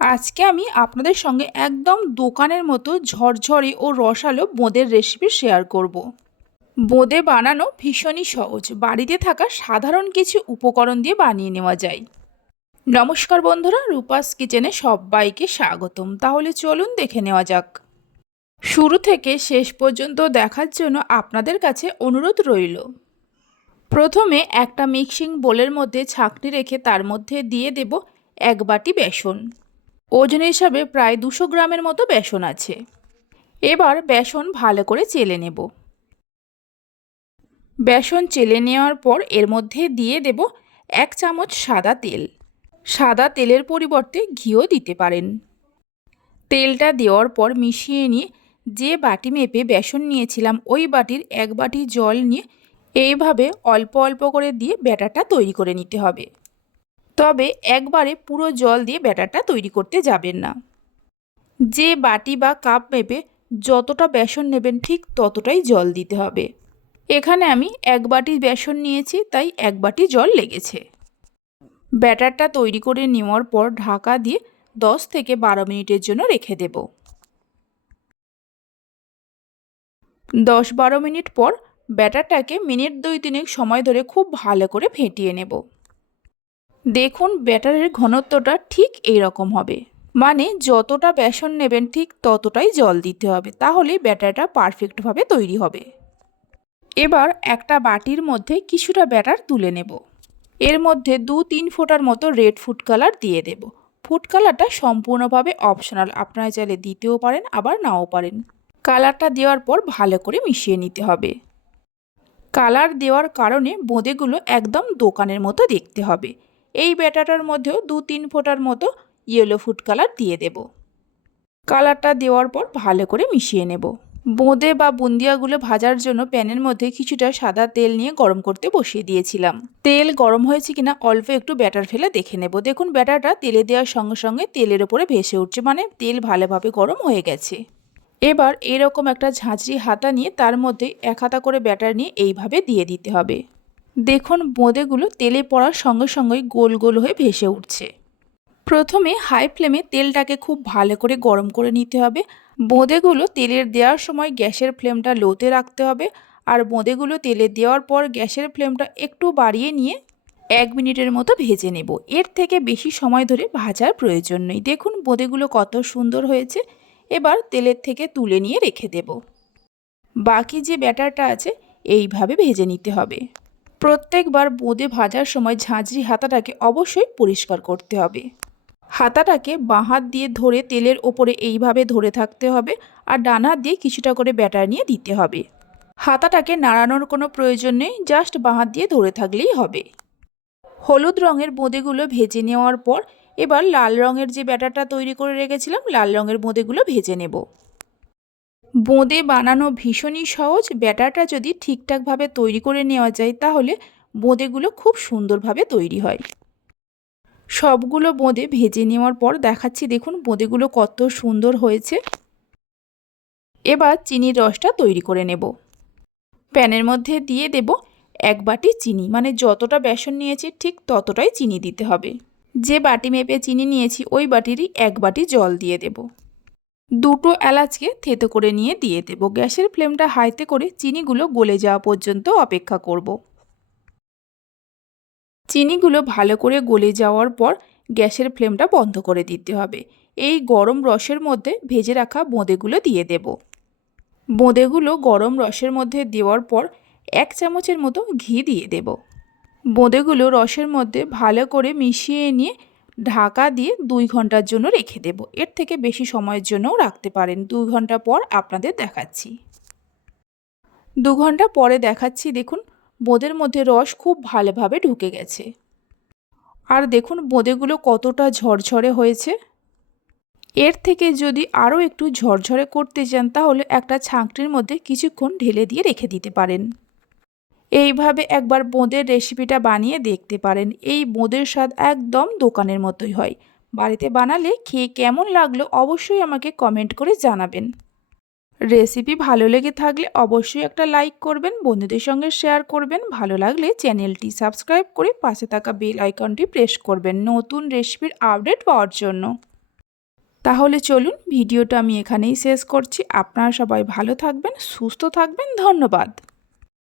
আজকে আমি আপনাদের সঙ্গে একদম দোকানের মতো ঝরঝরে ও রসালো বোঁদের রেসিপি শেয়ার করব। বোঁদে বানানো ভীষণই সহজ। বাড়িতে থাকা সাধারণ কিছু উপকরণ দিয়ে বানিয়ে নেওয়া যায়। নমস্কার বন্ধুরা, রূপাস কিচেনে সবাইকে স্বাগতম। তাহলে চলুন দেখে নেওয়া যাক। শুরু থেকে শেষ পর্যন্ত দেখার জন্য আপনাদের কাছে অনুরোধ রইল। প্রথমে একটা মিক্সিং বোলের মধ্যে ছাঁকনি রেখে তার মধ্যে দিয়ে দেব এক বাটি বেসন। ওজন হিসাবে প্রায় দুশো গ্রামের মতো বেসন আছে। এবার বেসন ভালো করে চেলে নেব। বেসন চেলে নেওয়ার পর এর মধ্যে দিয়ে দেব এক চামচ সাদা তেল। সাদা তেলের পরিবর্তে ঘিও দিতে পারেন। তেলটা দেওয়ার পর মিশিয়ে নিয়ে যে বাটি মেপে বেসন নিয়েছিলাম, ওই বাটির এক বাটি জল নিয়ে এইভাবে অল্প অল্প করে দিয়ে ব্যাটারটা তৈরি করে নিতে হবে। তবে একবারে পুরো জল দিয়ে ব্যাটারটা তৈরি করতে যাবেন না। যে বাটি বা কাপ মেপে যতটা বেসন নেবেন ঠিক ততটাই জল দিতে হবে। এখানে আমি এক বাটি বেসন নিয়েছি, তাই এক বাটি জল লেগেছে। ব্যাটারটা তৈরি করে নেওয়ার পর ঢাকা দিয়ে দশ থেকে বারো মিনিটের জন্য রেখে দেব। দশ বারো মিনিট পর ব্যাটারটাকে মিনিট দুই তিনেক সময় ধরে খুব ভালো করে ফেটিয়ে নেব। দেখুন ব্যাটারের ঘনত্বটা ঠিক এই রকম হবে। মানে যতটা বেসন নেবেন ঠিক ততটাই জল দিতে হবে, তাহলে ব্যাটারটা পারফেক্টভাবে তৈরি হবে। এবার একটা বাটির মধ্যে কিছুটা ব্যাটার তুলে নেব। এর মধ্যে দু তিন ফোঁটার মতো রেড ফুড কালার দিয়ে দেব। ফুড কালারটা সম্পূর্ণভাবে অপশনাল, আপনারা চাইলে দিতেও পারেন, আবার নাও পারেন। কালারটা দেওয়ার পর ভালো করে মিশিয়ে নিতে হবে। কালার দেওয়ার কারণে বোঁদেগুলো একদম দোকানের মতো দেখতে হবে। এই ব্যাটাটার মধ্যেও দু তিন ফোঁটার মতো ইয়েলো ফুড কালার দিয়ে দেব। কালারটা দেওয়ার পর ভালো করে মিশিয়ে নেব। বোঁদে বা বুন্দিয়াগুলো ভাজার জন্য প্যানের মধ্যে কিছুটা সাদা তেল নিয়ে গরম করতে বসিয়ে দিয়েছিলাম। তেল গরম হয়েছে কিনা অল্প একটু ব্যাটার ফেলে দেখে নেব। দেখুন ব্যাটারটা তেলে দেওয়ার সঙ্গে সঙ্গে তেলের ওপরে ভেসে উঠছে মানে তেল ভালোভাবে গরম হয়ে গেছে। এবার এরকম একটা ঝাঁঝরি হাতা নিয়ে তার মধ্যে এক হাতা করে ব্যাটার নিয়ে এইভাবে দিয়ে দিতে হবে। দেখুন বোঁদেগুলো তেলে পড়ার সঙ্গে সঙ্গেই গোল গোল হয়ে ভেসে উঠছে। প্রথমে হাই ফ্লেমে তেলটাকে খুব ভালো করে গরম করে নিতে হবে। বোঁদেগুলো তেলের দেওয়ার সময় গ্যাসের ফ্লেমটা লোতে রাখতে হবে আর বোঁদেগুলো তেলে দেওয়ার পর গ্যাসের ফ্লেমটা একটু বাড়িয়ে নিয়ে এক মিনিটের মতো ভেজে নেব। এর থেকে বেশি সময় ধরে ভাজার প্রয়োজন নেই। দেখুন বোঁদেগুলো কত সুন্দর হয়েছে। এবার তেলের থেকে তুলে নিয়ে রেখে দেব। বাকি যে ব্যাটারটা আছে, এইভাবে ভেজে নিতে হবে। প্রত্যেকবার বোঁদে ভাজার সময় ঝাঁঝরি হাতাটাকে অবশ্যই পরিষ্কার করতে হবে। হাতাটাকে বাঁ হাত দিয়ে ধরে তেলের ওপরে এইভাবে ধরে থাকতে হবে আর ডান দিয়ে কিছুটা করে ব্যাটার নিয়ে দিতে হবে। হাতাটাকে নাড়ানোর কোনো প্রয়োজন নেই, জাস্ট বাঁ হাত দিয়ে ধরে থাকলেই হবে। হলুদ রঙের বোঁদেগুলো ভেজে নেওয়ার পর এবার লাল রঙের যে ব্যাটারটা তৈরি করে রেখেছিলাম, লাল রঙের বোঁদেগুলো ভেজে নেব। বোঁদে বানানো ভীষণই সহজ। ব্যাটারটা যদি ঠিকঠাকভাবে তৈরি করে নেওয়া যায়, তাহলে বোঁদেগুলো খুব সুন্দরভাবে তৈরি হয়। সবগুলো বোঁদে ভেজে নেওয়ার পর দেখাচ্ছি, দেখুন বোঁদেগুলো কত সুন্দর হয়েছে। এবার চিনির রসটা তৈরি করে নেব। প্যানের মধ্যে দিয়ে দেব এক বাটি চিনি মানে যতটা বেসন নিয়েছি ঠিক ততটাই চিনি দিতে হবে। যে বাটি মেপে চিনি নিয়েছি, ওই বাটিরই এক বাটি জল দিয়ে দেব। দুটো এলাচকে থেতো করে নিয়ে দিয়ে দেব। গ্যাসের ফ্লেমটা হাইতে করে চিনিগুলো গলে যাওয়া পর্যন্ত অপেক্ষা করব। চিনিগুলো ভালো করে গলে যাওয়ার পর গ্যাসের ফ্লেমটা বন্ধ করে দিতে হবে। এই গরম রসের মধ্যে ভেজে রাখা বোঁদেগুলো দিয়ে দেব। বোঁদেগুলো গরম রসের মধ্যে দেওয়ার পর এক চামচের মতো ঘি দিয়ে দেব। বোঁদেগুলো রসের মধ্যে ভালো করে মিশিয়ে নিয়ে ঢাকা দিয়ে দুই ঘণ্টার জন্য রেখে দেব। এর থেকে বেশি সময়ের জন্যও রাখতে পারেন। দুই ঘণ্টা পর আপনাদের দেখাচ্ছি। দু ঘণ্টা পরে দেখাচ্ছি, দেখুন, বোঁদের মধ্যে রস খুব ভালোভাবে ঢুকে গেছে। আর দেখুন, বোঁদেগুলো কতটা ঝরঝরে হয়েছে। এর থেকে যদি আরও একটু ঝরঝরে করতে চান, তাহলে একটা ছাঁকটির মধ্যে কিছুক্ষণ ঢেলে দিয়ে রেখে দিতে পারেন। এইভাবে একবার বোঁদের রেসিপিটা বানিয়ে দেখতে পারেন। এই বোঁদের স্বাদ একদম দোকানের মতোই হয়। বাড়িতে বানালে খেয়ে কেমন লাগল অবশ্যই আমাকে কমেন্ট করে জানাবেন। রেসিপি ভালো লেগে থাকলে অবশ্যই একটা লাইক করবেন, বন্ধুদের সঙ্গে শেয়ার করবেন। ভালো লাগলে চ্যানেলটি সাবস্ক্রাইব করে পাশে থাকা বেল আইকনটি প্রেস করবেন নতুন রেসিপির আপডেট পাওয়ার জন্য। তাহলে চলুন ভিডিওটা আমি এখানেই শেষ করছি। আপনারা সবাই ভালো থাকবেন, সুস্থ থাকবেন। ধন্যবাদ।